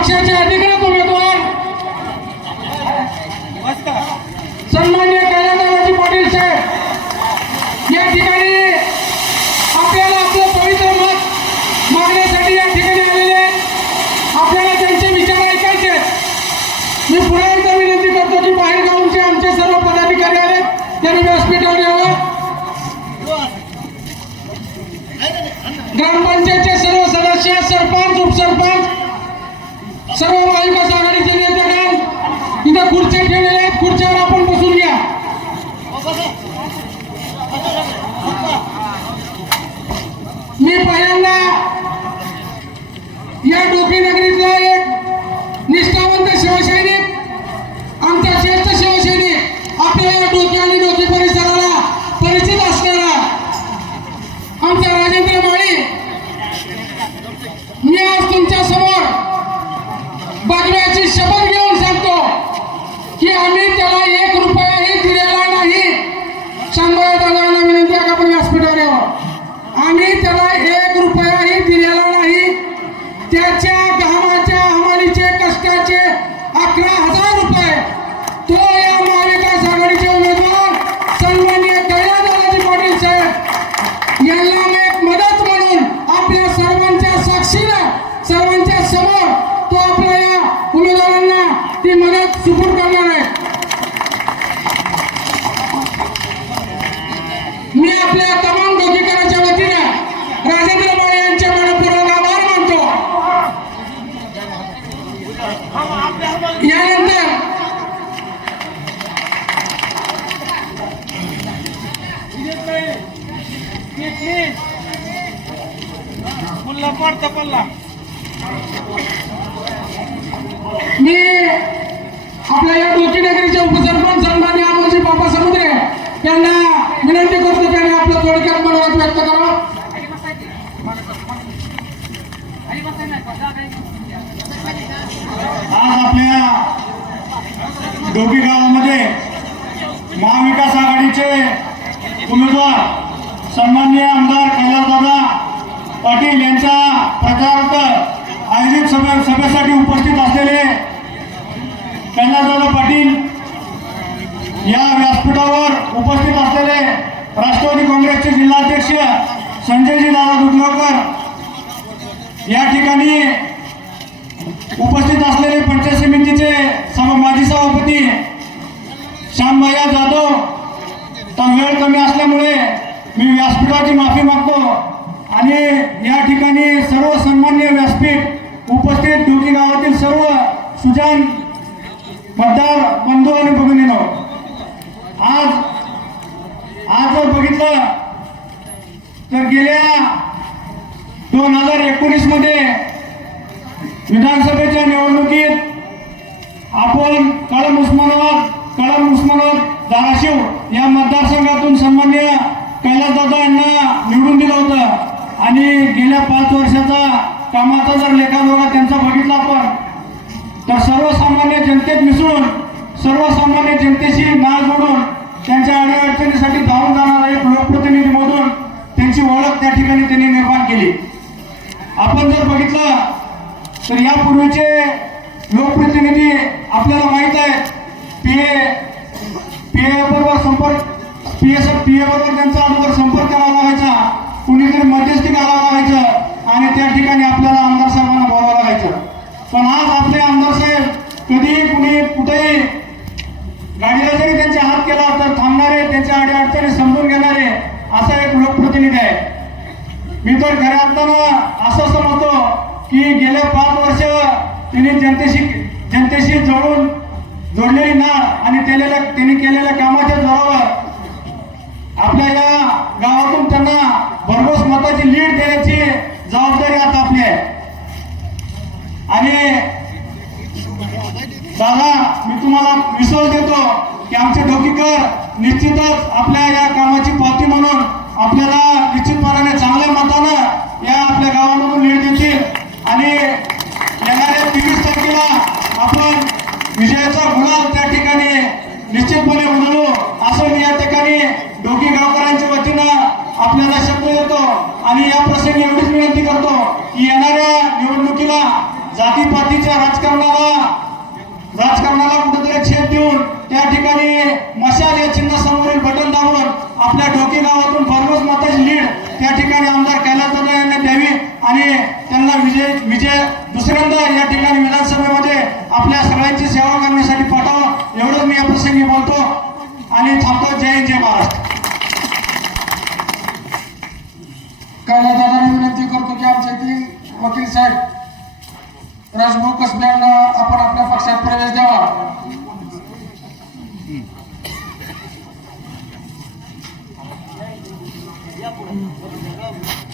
पक्षाचे अधिकृत उमेदवार. सन्मान्य कैलासरावजी पाटील साहेब या ठिकाणी आपल्याला आपलं पवित्र मत मागण्यासाठी या ठिकाणी आलेले आपल्याला त्यांचे विचार ऐकायचे मी पुन्हा एकदा विनंती करतो की बाहेर गावचे आमचे सर्व पदाधिकारी आहेत त्यांनी व्यासपीठावर यावं. ग्रामपंचायतचे सर्व सदस्य सरपंच उपसरपंच सर्व महाविकास आघाडीचे नेतेगण इथं खुर्च्या ठेवलेल्या आहेत खुर्च्यावर आपण बसून घ्या मी पहिल्यांदा या डोकी नगरीतला एक निष्ठावंत शिवसैनिक आमचा श्रेष्ठ शिवसैनिक आपल्या या डोकी आणि डोकी परिसराला परिचित असणारा आमचा राजेंद्र माळी मी आज तुमच्यासमोर बघण्याची शपथ घेऊन सांगतो की आम्ही त्याला एक रुपयाही दिलेला नाही शांबया दादांना विनंती आहे का आपण व्यासपीठावर यावं आम्ही त्याला एक रुपयाही दिलेला नाही त्याच्या घामाच्या हमालीचे कष्टाचे अकरा हजार रुपये तो या महाविकास आघाडीचे उमेदवार सन्माननीय कैलासदादाजी पाटील साहेब यांना मी एक मदत म्हणून आपल्या सर्वांच्या साक्षीनं सर्वांच्या समोर तो आपल्या या उमेदवारांना ती मदत करणार आहे मी आपल्या तमाम दोघीकरांच्या वतीनं राजेंद्र माळे यांच्या मनपूर्वक आभार मानतो. यानंतर पडत पडला पल्ला मी आपल्या या डोकी नगरीचे उपसरपंच सन्मान्य आमोजी बाबा समुद्रे यांना विनंती करतो त्यांनी आपलं थोडक्यात मनोगत व्यक्त करावं आज आपल्या डोकी गावामध्ये महाविकास आघाडीचे उमेदवार सन्मान्य आमदार कैलासदादा पाटील यांच्या प्रचारार्थ आयोजित सभे सभेसाठी उपस्थित असलेले कैलासदादा पाटील या व्यासपीठावर उपस्थित असलेले राष्ट्रवादी काँग्रेसचे जिल्हाध्यक्ष संजयजी दादा दुधगावकर या ठिकाणी उपस्थित असलेले पंचायत समितीचे सभा माजी सभापती श्यामभैया जाधव तर वेळ कमी असल्यामुळे मी व्यासपीठाची माफी मागतो आणि या ठिकाणी सर्व सन्मान्य व्यासपीठ उपस्थित डोकी गावातील सर्व सुजान मतदार बंधू आणि भगिनीनो आज आज जर बघितलं तर गेल्या दोन हजार एकोणीसमध्ये विधानसभेच्या निवडणुकीत आपण कळम उस्मानाबाद कळम उस्मानाबाद धाराशिव या मतदारसंघातून सन्मान्य कैलासदादा यांना निवडून दिलं होतं. आणि गेल्या पाच वर्षाचा कामाचा जर लेखाजोगा त्यांचा बघितला आपण तर सर्वसामान्य जनतेत मिसळून सर्वसामान्य जनतेशी नाळ जोडून त्यांच्या अडीअडचणीसाठी धावून जाणारा एक लोकप्रतिनिधी मधून त्यांची ओळख त्या ठिकाणी त्यांनी निर्माण केली. आपण जर बघितलं तर यापूर्वीचे लोकप्रतिनिधी आपल्याला माहीत आहे पी पी बरोबर संपर्क पी एस पी ए बरोबर त्यांचा अगोदर संपर्क करावा लागायचा. कुणीतरी मध्यस्थी करावा लागायचं. आणि त्या ठिकाणी आपल्याला आमदार साहेबांना बोलावं लागायचं पण आज आपले आमदार साहेब. कधीही कुणी कुठेही. गाडीला जरी त्यांचा हात केला तर थांबणारे त्यांच्या अडीअडचणी समजून घेणारे असा एक लोकप्रतिनिधी आहे. मी तर खऱ्या अर्थानं असं समजतो की गेल्या पाच वर्ष त्यांनी जनतेशी जनतेशी जोडून जोडलेली नाळ आणि केलेल्या त्यांनी केलेल्या कामाच्या जोरावर आपल्या या गावातून त्यांना भरघोस मताची लीड देण्याची जबाबदारी आता आपली आहे आणि दादा मी तुम्हाला विश्वास देतो की आमचे डोकीकर निश्चितच आपल्या या कामाची पावती म्हणून आपल्याला निश्चितपणाने चांगल्या मतानं या आपल्या गावामधून लीड देतील आणि येणाऱ्या तेवीस तारखेला आपण विजयाचा गुलाल त्या ठिकाणी निश्चितपणे उधळू असं मी या ठिकाणी डोकी गावकऱ्यांच्या वतीनं आपल्याला शब्द देतो. आणि या प्रसंगी एवढीच विनंती करतो की येणाऱ्या निवडणुकीला जातीपातीच्या राजकारणाला राजकारणाला कुठेतरी छेद देऊन त्या ठिकाणी मशाल या चिन्हासमोरील बटन दाबून आपल्या ढोकी गावातून फॉर्मस माताची लीड त्या ठिकाणी आमदार कैलास दादा यांना द्यावी आणि त्यांना विजय विजय दुसऱ्यांदा या ठिकाणी विधानसभेमध्ये आपल्या सगळ्यांची सेवा करण्यासाठी पाठवावं एवढंच मी या प्रसंगी बोलतो. आणि थांबतो. जय हिंद, जय महाराष्ट्र कैलास दादांना विनंती करतो की आमचे तीन वकील साहेब राजभाऊ कसबे यांना आपण आपल्या पक्षात प्रवेश द्यावा. Yeah,